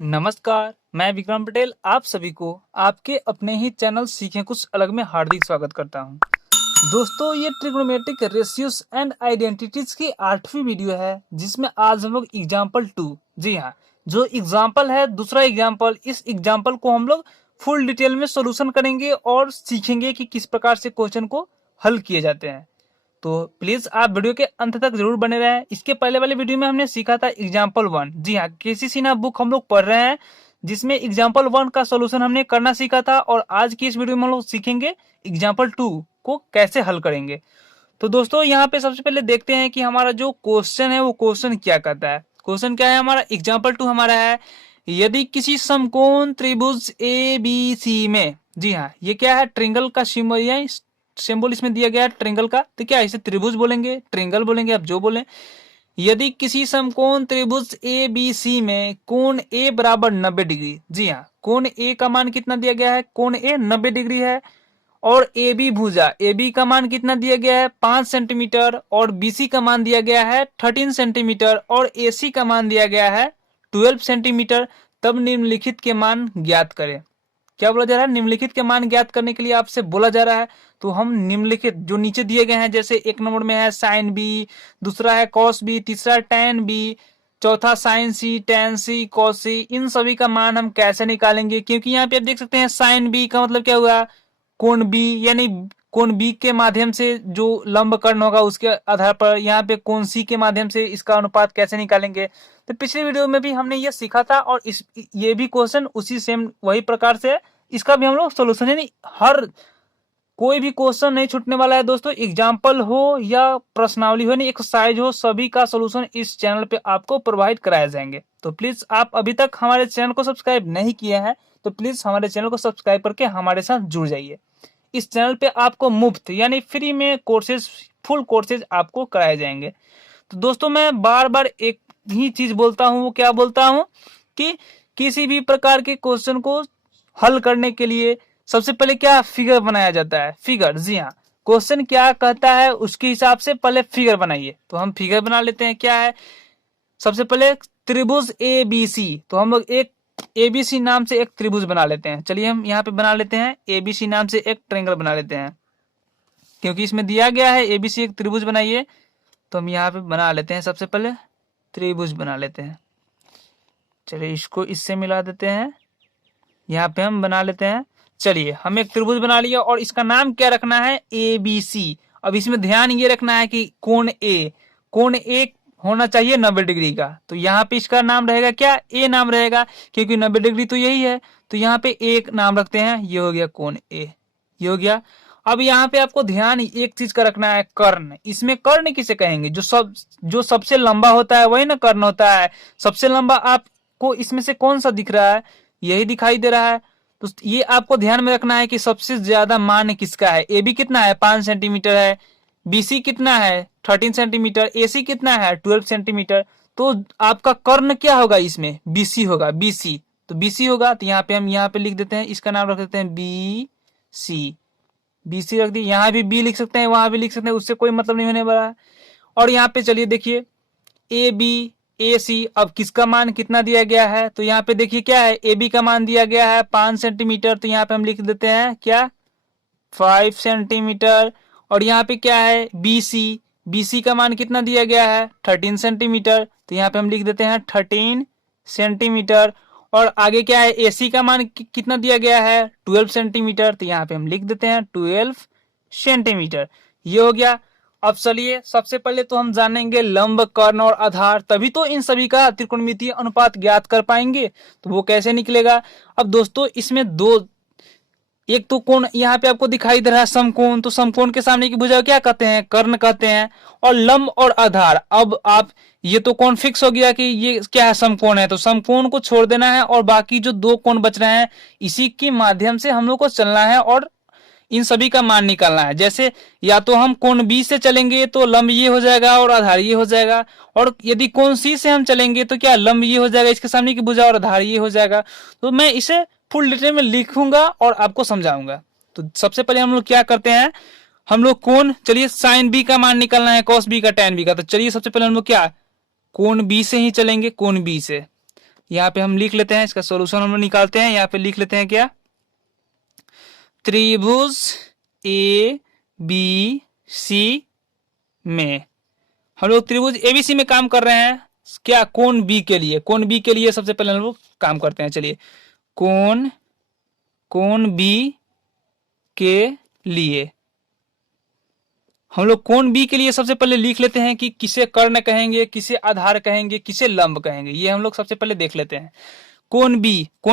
नमस्कार, मैं विक्रम पटेल आप सभी को आपके अपने ही चैनल सीखें कुछ अलग में हार्दिक स्वागत करता हूं। दोस्तों, ये ट्रिग्नोमेट्रिक रेशियोज एंड आइडेंटिटीज की 8वीं वीडियो है, जिसमें आज हम लोग एग्जाम्पल 2, जी हाँ, जो एग्जाम्पल है दूसरा एग्जाम्पल, इस एग्जाम्पल को हम लोग फुल डिटेल में सोल्यूशन करेंगे और सीखेंगे कि किस प्रकार से क्वेश्चन को हल किए जाते हैं। तो प्लीज आप वीडियो के अंत तक जरूर बने रहें। इसके पहले वाले वीडियो में हमने सीखा था एग्जाम्पल 1, जी हाँ, केसी सिन्हा बुक हम लोग पढ़ रहे हैं, जिसमें एग्जाम्पल 1 का सोल्यूशन हमने करना सीखा था। और आज की इस वीडियो में हम लोग सीखेंगे एग्जाम्पल 2 को कैसे हल करेंगे। तो दोस्तों, यहाँ पे सबसे पहले देखते हैं कि हमारा जो क्वेश्चन है वो क्वेश्चन क्या कहता है। क्वेश्चन क्या है हमारा, एग्जाम्पल 2 हमारा है, यदि किसी समकोण त्रिभुज ए बी सी में, जी हाँ, ये क्या है, ट्रिंगल का सिंबल या सिंबल इसमें दिया गया है ट्रिंगल का, तो क्या इसे त्रिभुज बोलेंगे, ट्रिंगल बोलेंगे, आप जो बोलें। यदि किसी समकोण त्रिभुज ए बी सी में कोण ए बराबर 90 डिग्री, जी हाँ, कोण ए का मान कितना दिया गया है, कोण ए 90 डिग्री है। और ए बी भुजा, ए बी का मान कितना दिया गया है, 5 सेंटीमीटर, और बी सी का मान दिया गया है 13 सेंटीमीटर, और ए सी का मान दिया गया है 12 सेंटीमीटर। तब निम्नलिखित के मान ज्ञात करें। क्या बोला जा रहा है, निम्नलिखित के मान ज्ञात करने के लिए आपसे बोला जा रहा है। तो हम निम्नलिखित जो नीचे दिए गए हैं, जैसे एक नंबर में है साइन बी, दूसरा है कॉस बी, तीसरा टैन बी, चौथा साइन सी, टैन सी, कॉस सी, इन सभी का मान हम कैसे निकालेंगे। क्योंकि यहाँ पे आप देख सकते हैं साइन बी का मतलब क्या हुआ, कोण बी, यानी कोण बी के माध्यम से जो लंब कर्ण होगा उसके आधार पर यहाँ पे कोण सी के माध्यम से इसका अनुपात कैसे निकालेंगे। तो पिछले वीडियो में भी हमने ये सीखा था, और ये भी क्वेश्चन उसी सेम वही प्रकार से है। इसका भी हम लोग सोल्यूशन, यानी हर कोई भी क्वेश्चन नहीं छूटने वाला है दोस्तों, एग्जाम्पल हो या प्रश्नावली हो, नहीं एक्सरसाइज हो, सभी का सोल्यूशन इस चैनल पे आपको प्रोवाइड कराए जाएंगे। तो प्लीज आप अभी तक हमारे चैनल को सब्सक्राइब नहीं किए हैं तो प्लीज हमारे चैनल को सब्सक्राइब करके हमारे साथ जुड़ जाइए। इस चैनल पे आपको मुफ्त यानी फ्री में कोर्सेज, फुल कोर्सेज आपको कराए जाएंगे। तो दोस्तों, मैं बार बार एक ही चीज बोलता हूँ, वो क्या बोलता हूँ कि किसी भी प्रकार के क्वेश्चन को हल करने के लिए सबसे पहले क्या फिगर बनाया जाता है, फिगर, जी हाँ, क्वेश्चन क्या कहता है उसके हिसाब से पहले फिगर बनाइए। तो हम फिगर बना लेते हैं, क्या है, सबसे पहले त्रिभुज ए बी सी, तो हम लोग एक एबीसी नाम से एक त्रिभुज बना लेते हैं। चलिए हम यहाँ पे बना लेते हैं, एबीसी नाम से एक ट्रायंगल बना लेते हैं, क्योंकि इसमें दिया गया है एबीसी एक त्रिभुज बनाइए। तो हम यहाँ पे बना लेते हैं, सबसे पहले त्रिभुज बना लेते हैं। चलिए इसको इससे मिला देते हैं, यहाँ पे हम बना लेते हैं। चलिए हम एक त्रिभुज बना लिया, और इसका नाम क्या रखना है, ए बी सी। अब इसमें ध्यान ये रखना है कि कोण ए होना चाहिए 90 डिग्री का। तो यहाँ पे इसका नाम रहेगा क्या, ए नाम रहेगा, क्योंकि 90 डिग्री तो यही है। तो यहाँ पे एक नाम रखते हैं, ये हो गया कोण ए, ये हो गया। अब यहाँ पे आपको ध्यान एक चीज का रखना है, कर्ण। इसमें कर्ण किसे कहेंगे, जो सबसे लंबा होता है वही ना कर्ण होता है। सबसे लंबा आपको इसमें से कौन सा दिख रहा है, यही दिखाई दे रहा है। तो ये आपको ध्यान में रखना है कि सबसे ज्यादा मान किसका है। ए बी कितना है, 5 सेंटीमीटर है, बीसी कितना है 13 सेंटीमीटर, एसी कितना है 12 सेंटीमीटर। तो आपका कर्ण क्या होगा, इसमें बीसी होगा, बीसी। तो बीसी होगा, तो यहाँ पे हम यहाँ पे लिख देते हैं, इसका नाम रख देते हैं बी सी, बीसी रख दी। यहाँ भी बी लिख सकते हैं, वहां भी लिख सकते हैं, उससे कोई मतलब नहीं होने वाला है। और यहाँ पे चलिए देखिए, ए बी ए सी, अब किसका मान कितना दिया गया है, तो यहाँ पे देखिए क्या है, ए बी का मान दिया गया है 5 सेंटीमीटर, तो यहाँ पे हम लिख देते हैं क्या, 5 सेंटीमीटर। और यहाँ पे क्या है, बी सी का मान कितना दिया गया है 13 सेंटीमीटर, तो यहाँ पे हम लिख देते हैं 13 सेंटीमीटर। और आगे क्या है, एसी का मान कितना दिया गया है 12 सेंटीमीटर, तो यहाँ पे हम लिख देते हैं 12 सेंटीमीटर, ये हो गया। अब चलिए सबसे पहले तो हम जानेंगे लंब, कर्ण और आधार, तभी तो इन सभी का त्रिकोणमितीय अनुपात ज्ञात कर पाएंगे। तो वो कैसे निकलेगा। अब दोस्तों, इसमें दो, एक तो कोण यहाँ पे आपको दिखाई दे रहा है समकोण, तो समकोण के सामने की भुजा क्या कहते हैं, कर्ण कहते हैं। और लंब और आधार, अब आप ये तो कोण फिक्स हो गया कि ये क्या है, समकोण है, तो समकोण को छोड़ देना है, और बाकी जो दो कोण बच रहे हैं इसी के माध्यम से हम लोग को चलना है और इन सभी का मान निकालना है। जैसे या तो हम कोण बी से चलेंगे तो लंब ये हो जाएगा और आधार ये हो जाएगा, और यदि कोण सी से हम चलेंगे तो क्या, लंब ये हो जाएगा इसके सामने की भुजा और आधार ये हो जाएगा। तो मैं इसे फुल डिटेल में लिखूंगा और आपको समझाऊंगा। तो सबसे पहले हम लोग क्या करते हैं, हम लोग कोण, चलिए साइन बी का मान निकालना है, कॉस बी का, टैन बी का। तो चलिए सबसे पहले हम लोग क्या, कोण बी से ही चलेंगे, कोण बी से। यहाँ पे हम लिख लेते हैं, इसका सोल्यूशन हम लोग निकालते हैं। यहाँ पे लिख लेते हैं क्या, त्रिभुज ए बी सी में हम लोग त्रिभुज एबीसी में काम कर रहे हैं क्या, कोण बी के लिए। कोण बी के लिए सबसे पहले हम लोग काम करते हैं। चलिए कोण बी के लिए हम लोग कोण बी के लिए सबसे पहले लिख लेते हैं कि किसे कर्ण कहेंगे, किसे आधार कहेंगे, किसे लंब कहेंगे, ये हम लोग सबसे पहले देख लेते हैं। कोण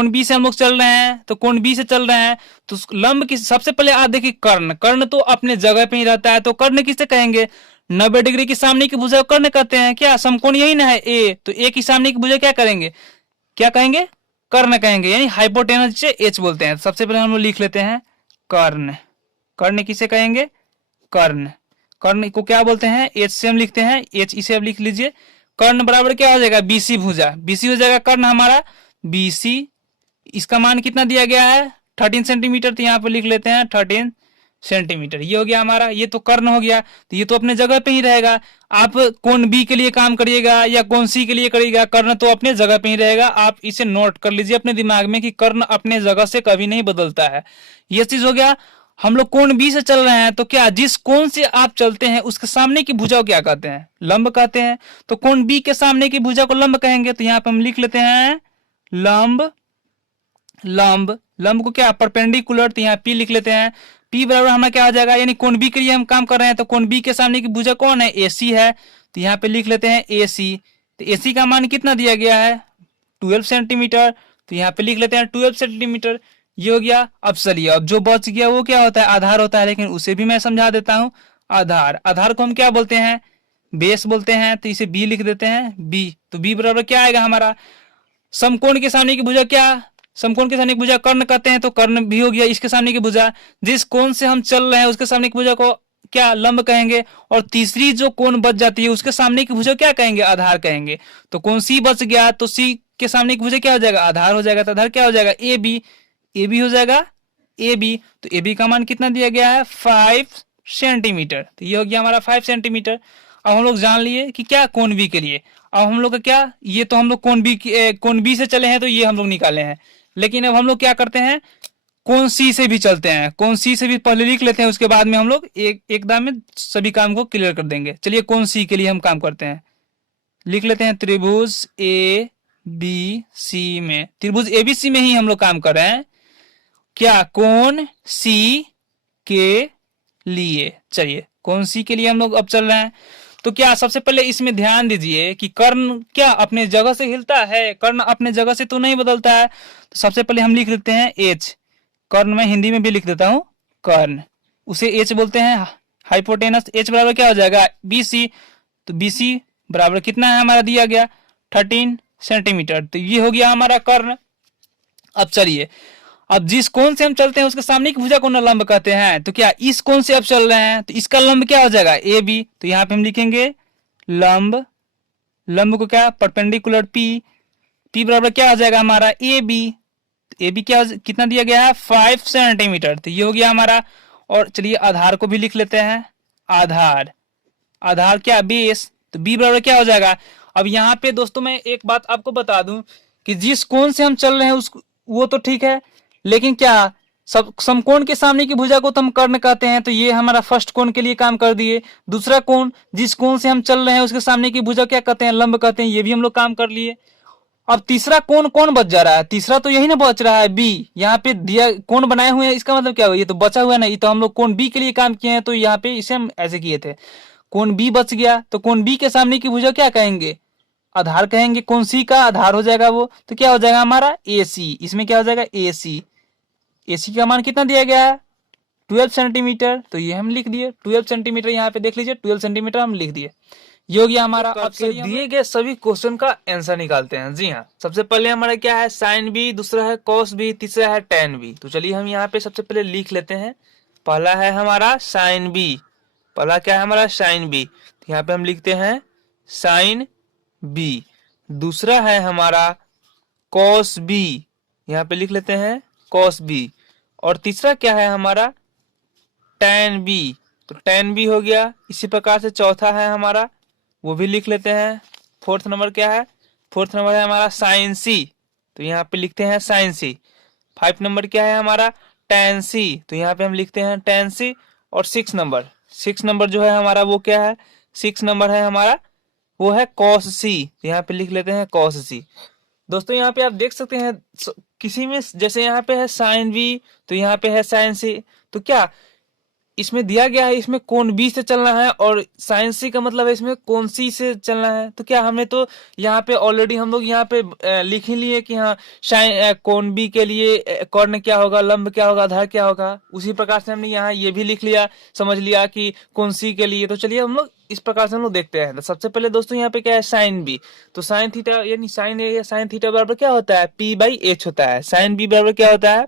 बी से हम लोग चल रहे हैं, तो कोण बी से चल रहे हैं तो लंब की सबसे पहले आप देखिए कर्ण तो अपने जगह पे ही रहता है, तो कर्ण किसे कहेंगे, 90 डिग्री की सामने की भुजा को कर्ण कहते हैं। क्या समकोण यही ना है ए, तो ए की सामने की भुजा क्या करेंगे, क्या कहेंगे, कर्ण कहेंगे, यानी हाइपोटेनस जिसे एच बोलते हैं। सबसे पहले हम लोग लिख लेते हैं कर्ण किसे कहेंगे, कर्ण को क्या बोलते हैं, एच से हम लिखते हैं, एच इसे अब लिख लीजिए। कर्ण बराबर क्या हो जाएगा, बीसी भुजा, बीसी हो जाएगा कर्ण हमारा बीसी। इसका मान कितना दिया गया है, 13 सेंटीमीटर, तो यहाँ पे लिख लेते हैं 13 सेंटीमीटर। ये हो गया हमारा, ये तो कर्ण हो गया, तो ये तो अपने जगह पे ही रहेगा। आप कोण बी के लिए काम करिएगा या कोण सी के लिए करिएगा, कर्ण तो अपने जगह पे ही रहेगा। आप इसे नोट कर लीजिए अपने दिमाग में कि कर्ण अपने जगह से कभी नहीं बदलता है। ये चीज हो गया। हम लोग कोण बी से चल रहे हैं, तो क्या जिस कोण से आप चलते हैं उसके सामने की भुजा को क्या कहते हैं, लंब कहते हैं। तो कोण बी के सामने की भुजा को लंब कहेंगे, तो यहाँ पे हम लिख लेते हैं लंब को क्या, परपेंडिकुलर, तो यहाँ पी लिख लेते हैं। पी बराबर हमारा क्या हो जाएगा, यानी कोण बी के लिए हम काम कर रहे हैं, तो कोण बी के सामने की भुजा कौन है, एसी है, तो यहाँ पे लिख लेते हैं एसी। तो एसी का मान कितना दिया गया है, 12 सेंटीमीटर, तो यहाँ पे लिख लेते हैं 12 सेंटीमीटर। ये हो गया। अब चलिए, अब जो बच गया वो क्या होता है, आधार होता है, लेकिन उसे भी मैं समझा देता हूँ। आधार को हम क्या बोलते हैं, बेस बोलते हैं, तो इसे बी लिख देते हैं बी। तो बी बराबर क्या आएगा हमारा, समकोण के सामने की भुजा क्या, समकोण के सामने की भुजा कर्ण कहते हैं, तो कर्ण भी हो गया इसके सामने की भुजा। जिस कोण से हम चल रहे हैं उसके सामने की भुजा को क्या, लंब कहेंगे। और तीसरी जो कोण बच जाती है उसके सामने की भुजा क्या कहेंगे, आधार कहेंगे। तो कोण सी बच गया, तो सी के सामने की भुजा क्या हो जाएगा, आधार हो जाएगा। तो आधार क्या हो जाएगा, ए बी हो जाएगा ए बी। तो ए बी का मान कितना दिया गया है, 5 सेंटीमीटर। तो ये हो गया हमारा 5 सेंटीमीटर। अब हम लोग जान लिए कि क्या, कोण बी के लिए। अब हम लोग का क्या, ये तो हम लोग कोण बी से चले हैं, तो ये हम लोग निकाले हैं। लेकिन अब हम लोग क्या करते हैं, कोण सी से भी चलते हैं। कोण सी से भी पहले लिख लेते हैं, उसके बाद में हम लोग एकदम में सभी काम को क्लियर कर देंगे। चलिए कोण सी के लिए हम काम करते हैं, लिख लेते हैं त्रिभुज ए बी सी में। त्रिभुज एबीसी में ही हम लोग काम कर रहे हैं क्या, कोण सी के लिए। चलिए कोण सी के लिए हम लोग अब चल रहे हैं। तो क्या, सबसे पहले इसमें ध्यान दीजिए कि कर्ण क्या अपने जगह से हिलता है, कर्ण अपने जगह से तो नहीं बदलता है। तो सबसे पहले हम लिख लेते हैं एच, कर्ण में हिंदी में भी लिख देता हूं कर्ण, उसे एच बोलते हैं, हाइपोटेनस। एच बराबर क्या हो जाएगा, बीसी। तो बीसी बराबर कितना है हमारा दिया गया, 13 सेंटीमीटर। तो ये हो गया हमारा कर्ण। अब चलिए, अब जिस कोण से हम चलते हैं उसके सामने की भुजा को ना लंब कहते हैं। तो क्या इस कोण से अब चल रहे हैं, तो इसका लंब क्या हो जाएगा, ए बी। तो यहाँ पे हम लिखेंगे लंब को क्या, परपेंडिकुलर पी बराबर क्या हो जाएगा हमारा, ए बी क्या कितना दिया गया है, 5 सेंटीमीटर। तो ये हो गया हमारा। और चलिए आधार को भी लिख लेते हैं, आधार क्या, बेस। तो बी बराबर क्या हो जाएगा। अब यहाँ पे दोस्तों मैं एक बात आपको बता दूं कि जिस कोण से हम चल रहे हैं वो तो ठीक है, लेकिन क्या समकोण के सामने की भुजा को तो हम कर्ण कहते हैं। तो ये हमारा फर्स्ट कोण के लिए काम कर दिए। दूसरा कोण, जिस कोण से हम चल रहे हैं उसके सामने की भुजा क्या कहते हैं, लंब कहते हैं, ये भी हम लोग काम कर लिए। अब तीसरा कोण कौन बच जा रहा है, तीसरा तो यही ना बच रहा है, बी। यहाँ पे दिया कोण बनाए हुए हैं, इसका मतलब क्या हुआ, ये तो बचा हुआ है ना, ये तो हम लोग कोण बी के लिए काम किए हैं। तो यहाँ पे इसे हम ऐसे किए थे, कोण बी बच गया, तो कोण बी के सामने की भुजा क्या कहेंगे, आधार कहेंगे। कोण सी का आधार हो जाएगा वो, तो क्या हो जाएगा हमारा ए सी। इसमें क्या हो जाएगा, ए सी। ए सी का मान कितना दिया गया है, 12 सेंटीमीटर। तो ये हम लिख दिए 12 सेंटीमीटर, यहाँ पे देख लीजिए 12 सेंटीमीटर हम लिख दिए। ये हो गया हमारा। अब दिए गए सभी क्वेश्चन का आंसर निकालते हैं। जी हाँ, सबसे पहले हमारा क्या है, साइन बी, दूसरा है कॉस बी, तीसरा है टेन बी। तो चलिए हम यहाँ पे सबसे पहले लिख लेते हैं। पहला है हमारा साइन बी, पहला क्या है हमारा साइन बी, तो यहाँ पे हम लिखते हैं साइन बी। दूसरा है हमारा कॉस बी, यहाँ पे लिख लेते हैं कॉस बी। और तीसरा क्या है हमारा टेन बी, तो टेन बी हो गया। इसी प्रकार से चौथा है हमारा, वो भी लिख लेते हैं। फोर्थ नंबर क्या है, 4th नंबर है हमारा साइन सी, तो यहाँ पे लिखते हैं साइन सी। 5 नंबर क्या है हमारा tan सी, तो यहाँ पे हम लिखते हैं tan सी। और 6 नंबर जो है हमारा वो क्या है, 6 नंबर है हमारा वो है cos सी, यहाँ पे लिख लेते हैं cos सी। दोस्तों यहाँ पे आप देख सकते हैं किसी में जैसे यहाँ पे है साइन बी तो यहाँ पे है साइन सी, तो क्या इसमें दिया गया है इसमें कोण बी से चलना है और साइन सी का मतलब है इसमें कोण सी से चलना है। तो क्या हमने तो यहाँ पे ऑलरेडी हम लोग यहाँ पे लिख ही लिए कि हाँ साइन कोण बी के लिए कर्ण क्या होगा, लंब क्या होगा, आधार क्या होगा। उसी प्रकार से हमने यहाँ ये भी लिख लिया, समझ लिया कि कोण सी के लिए। तो चलिए हम लोग इस प्रकार से हम लोग देखते हैं। तो सबसे पहले दोस्तों यहाँ पे क्या है साइन बी, तो साइन थीटा यानी साइन ए या साइन थीटा बराबर क्या होता है पी बाई एच होता है। साइन बी बराबर क्या होता है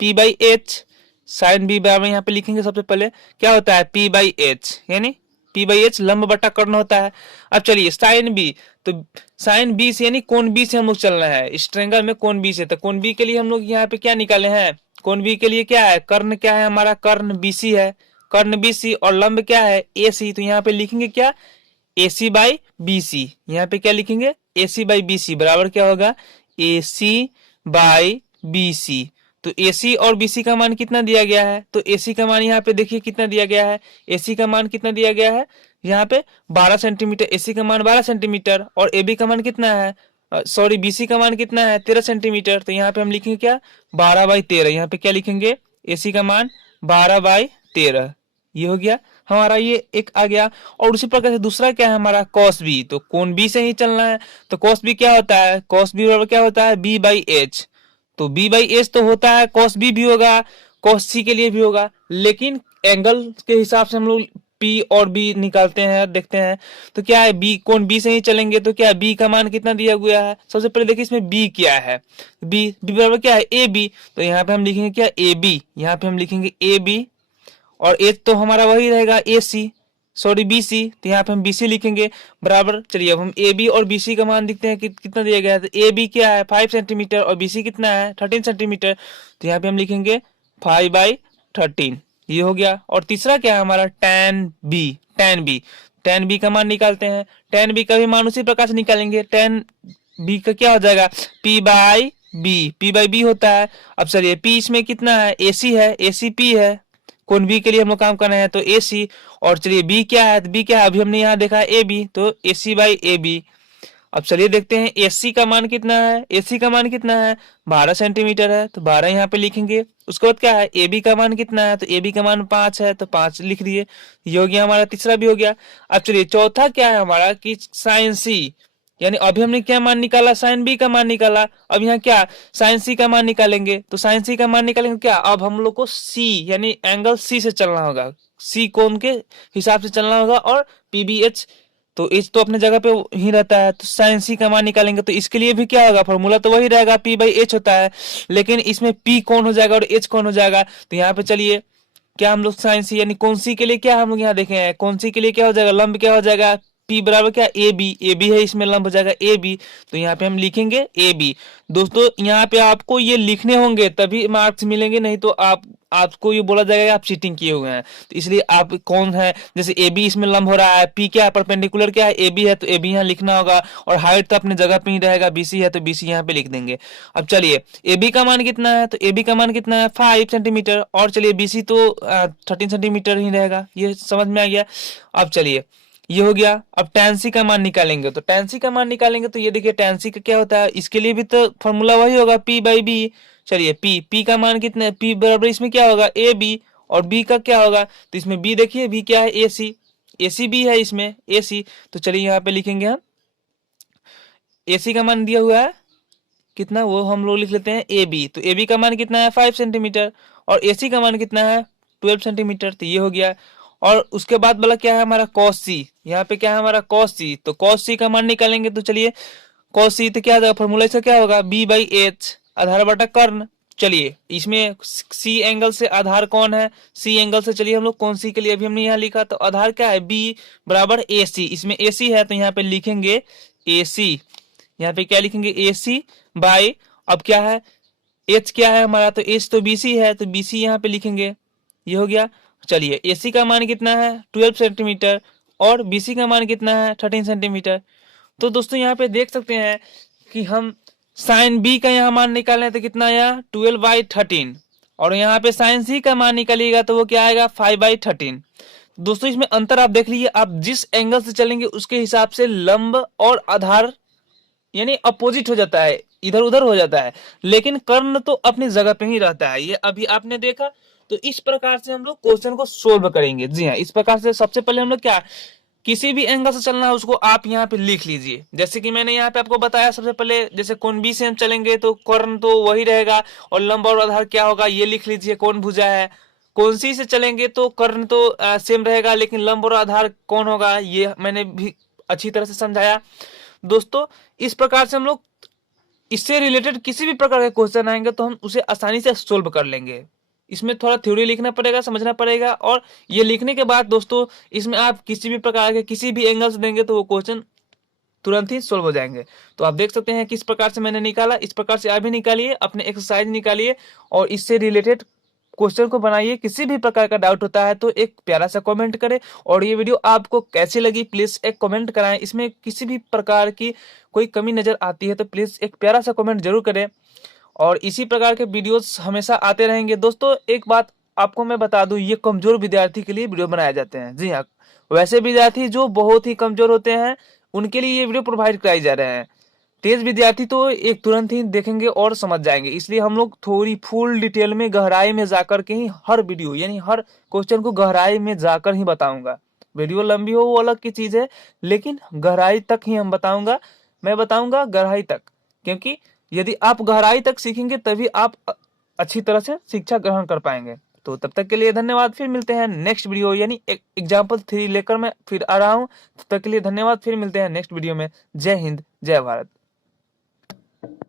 P by H. Sine B बराबर यहाँ पे लिखेंगे सबसे पहले क्या होता है पी बाई एच, यानी पी बाई एच लंब बटा कर्ण होता है। अब चलिए साइन बी, तो साइन बी से यानी कोण बी से हम लोग चलना है इस ट्रायंगल में कोण बी से। तो कोण बी के लिए हम लोग यहाँ पे क्या निकाले हैं, कोण बी के लिए क्या है कर्ण क्या है हमारा कर्ण बीसी है, कर्ण बीसी और लंब क्या है ए सी। तो यहाँ पे लिखेंगे क्या ए सी बाई बी सी, यहाँ पे क्या लिखेंगे ए सी बाई बी सी बराबर क्या होगा ए सी बाई बी सी। तो AC और BC का मान कितना दिया गया है, तो AC का मान यहाँ पे देखिए कितना दिया गया है, AC का मान कितना दिया गया है यहाँ पे 12 सेंटीमीटर, AC का मान 12 सेंटीमीटर और AB का मान कितना है सॉरी BC का मान कितना है 13 सेंटीमीटर। तो यहाँ पे हम लिखेंगे क्या 12/13, यहाँ पे क्या लिखेंगे AC का मान 12/13। ये हो गया हमारा, ये एक आ गया। और उसी प्रकार से दूसरा क्या है हमारा cos B, तो कोण B से ही चलना है। तो cos B क्या होता है, cos B बराबर क्या होता है B/H। तो B बाई एच तो होता है cos B भी होगा cos C के लिए भी होगा, लेकिन एंगल के हिसाब से हम लोग P और B निकालते हैं देखते हैं। तो क्या है B कोण B से ही चलेंगे, तो क्या B का मान कितना दिया गया है, सबसे पहले देखिए इसमें B क्या है, B बराबर क्या है AB। तो यहाँ पे हम लिखेंगे क्या AB, यहाँ पे हम लिखेंगे AB और एच तो हमारा वही रहेगा AC सॉरी BC, तो यहाँ पे हम BC लिखेंगे बराबर। चलिए अब हम AB और BC का मान देखते हैं कि कितना दिया गया है। तो AB क्या है 5 सेंटीमीटर और BC कितना है 13 सेंटीमीटर। तो यहाँ पे हम लिखेंगे 5/13, ये हो गया। और तीसरा क्या है हमारा tan B, tan B का मान निकालते हैं। tan B का भी मान उसी प्रकार से निकालेंगे, tan B का क्या हो जाएगा P बाई B होता है। अब चलिए P इसमें कितना है AC है, AC P है, कोण बी के लिए हम लोग काम कर रहे हैं तो ए सी। और चलिए बी क्या है, बी क्या है अभी हमने यहाँ देखा है ए बी, तो ए सी बाई ए बी। अब चलिए देखते हैं ए सी का मान कितना है, ए सी का मान कितना है 12 सेंटीमीटर है, तो 12 यहाँ पे लिखेंगे। उसके बाद क्या है ए बी का मान कितना है, तो ए बी का मान 5 है, तो 5 लिख दिए। ये हो गया हमारा, तीसरा भी हो गया। अब चलिए चौथा क्या है हमारा कि साइन सी, यानी अभी हमने क्या मान निकाला साइन बी का मान निकाला, अब यहाँ क्या साइन सी का मान निकालेंगे। तो साइन सी का मान निकालेंगे क्या, अब हम लोग को सी यानी एंगल सी से चलना होगा, सी कोण के हिसाब से चलना होगा। और पीबीएच तो एच तो अपने जगह पे ही रहता है, तो साइन सी का मान निकालेंगे। तो इसके लिए भी क्या होगा फॉर्मूला तो वही रहेगा पी बाई एच होता है, लेकिन इसमें पी कौन हो जाएगा और एच कौन हो जाएगा। तो यहाँ पे चलिए क्या हम लोग साइन सी यानी कौन सी के लिए क्या हम लोग यहाँ देखे हैं, कौन सी के लिए क्या हो जाएगा लंब क्या हो जाएगा P बराबर क्या ए बी है, इसमें लंब हो जाएगा ए बी। तो यहाँ पे हम लिखेंगे ए बी। दोस्तों यहाँ पे आपको ये लिखने होंगे तभी मार्क्स मिलेंगे, नहीं तो आपको ये बोला जाएगा आप चीटिंग किए हुए हैं। तो इसलिए आप कौन है, जैसे ए बी इसमें लंब हो रहा है, पी क्या है परपेंडिकुलर क्या है ए बी है, तो ए बी यहाँ लिखना होगा। और हाइट तो अपने जगह पे ही रहेगा, बीसी है तो बीसी यहाँ पे लिख देंगे। अब चलिए ए बी का मान कितना है, तो ए बी का मान कितना है 5 सेंटीमीटर, और चलिए बीसी तो 13 सेंटीमीटर ही रहेगा, ये समझ में आ गया। अब चलिए ये हो गया। अब tan c का मान निकालेंगे, तो tan c का मान निकालेंगे तो ये देखिए tan c का क्या होता है, इसके लिए भी तो फॉर्मूला वही होगा p बाई बी। चलिए p का मान कितना है, p बराबर इसमें क्या होगा ए बी, और b का क्या होगा, तो इसमें b देखिए b क्या है ए सी बी है इसमें ए सी। तो चलिए यहाँ पे लिखेंगे हम ए सी का मान दिया हुआ है कितना, वो हम लोग लिख लेते हैं ए बी। तो ए बी का मान कितना है 5 सेंटीमीटर और ए सी का मान कितना है 12 सेंटीमीटर। तो ये हो गया। और उसके बाद वाला क्या है हमारा cos c, यहाँ पे क्या है हमारा cos c, तो cos c का मान निकालेंगे। तो चलिए cos c तो क्या होगा फॉर्मूला इसका क्या होगा b बाई एच आधार बटा कर्ण। चलिए इसमें c एंगल से आधार कौन है, c एंगल से चलिए हम लोग कौन सी के लिए अभी हमने यहाँ लिखा, तो आधार क्या है b बराबर ए सी, इसमें ए सी है तो यहाँ पे लिखेंगे ए सी, यहाँ पे क्या लिखेंगे ए सी बाई, अब क्या है h क्या है हमारा, तो h तो bc है तो bc यहाँ पे लिखेंगे। ये हो गया। चलिए AC का मान कितना है 12 सेंटीमीटर और BC का मान कितना है 13 सेंटीमीटर। तो दोस्तों यहाँ पे देख सकते हैं कि हम साइन बी का यहाँ मान निकालें तो कितना आया 12/13, और यहाँ पे साइन सी का मान निकालिएगा तो वो क्या आएगा 5/13। दोस्तों इसमें अंतर आप देख लीजिए, आप जिस एंगल से चलेंगे उसके हिसाब से लंब और आधार यानी अपोजिट हो जाता है, इधर उधर हो जाता है, लेकिन कर्ण तो अपनी जगह पे ही रहता है। ये अभी आपने देखा। तो इस प्रकार से हम लोग क्वेश्चन को सोल्व करेंगे। जी हाँ, इस प्रकार से सबसे पहले हम लोग क्या, किसी भी एंगल से चलना है उसको आप यहाँ पे लिख लीजिए। जैसे कि मैंने यहाँ पे आपको बताया सबसे पहले, जैसे कोण बी से हम चलेंगे तो कर्ण तो वही रहेगा, और लंब और आधार क्या होगा ये लिख लीजिए, कौन भुजा है। कोण सी से चलेंगे तो कर्ण तो सेम रहेगा, लेकिन लंब और आधार कौन होगा ये मैंने भी अच्छी तरह से समझाया। दोस्तों इस प्रकार से हम लोग इससे रिलेटेड किसी भी प्रकार के क्वेश्चन आएंगे तो हम उसे आसानी से सोल्व कर लेंगे। इसमें थोड़ा थ्योरी लिखना पड़ेगा, समझना पड़ेगा, और ये लिखने के बाद दोस्तों इसमें आप किसी भी प्रकार के किसी भी एंगल से देंगे तो वो क्वेश्चन तुरंत ही सोल्व हो जाएंगे। तो आप देख सकते हैं किस प्रकार से मैंने निकाला, इस प्रकार से आप भी निकालिए, अपने एक्सरसाइज निकालिए और इससे रिलेटेड क्वेश्चन को बनाइए। किसी भी प्रकार का डाउट होता है तो एक प्यारा सा कमेंट करें, और ये वीडियो आपको कैसी लगी प्लीज एक कमेंट कराएं। इसमें किसी भी प्रकार की कोई कमी नजर आती है तो प्लीज एक प्यारा सा कमेंट जरूर करें, और इसी प्रकार के वीडियोस हमेशा आते रहेंगे। दोस्तों एक बात आपको मैं बता दूं, ये कमजोर विद्यार्थी के लिए वीडियो बनाए जाते हैं। जी हाँ, वैसे विद्यार्थी जो बहुत ही कमजोर होते हैं उनके लिए ये वीडियो प्रोवाइड कराई जा रहे हैं। तेज विद्यार्थी तो एक तुरंत ही देखेंगे और समझ जाएंगे, इसलिए हम लोग थोड़ी फुल डिटेल में गहराई में जाकर के ही हर वीडियो यानी हर क्वेश्चन को गहराई में जाकर ही बताऊंगा। वीडियो लंबी हो वो अलग की चीज है, लेकिन गहराई तक ही हम बताऊंगा, मैं बताऊंगा गहराई तक, क्योंकि यदि आप गहराई तक सीखेंगे तभी आप अच्छी तरह से शिक्षा ग्रहण कर पाएंगे। तो तब तक के लिए धन्यवाद, फिर मिलते हैं नेक्स्ट वीडियो यानी एग्जाम्पल 3 लेकर मैं फिर आ रहा हूं। तब तक के लिए धन्यवाद, फिर मिलते हैं नेक्स्ट वीडियो में। जय हिंद, जय भारत।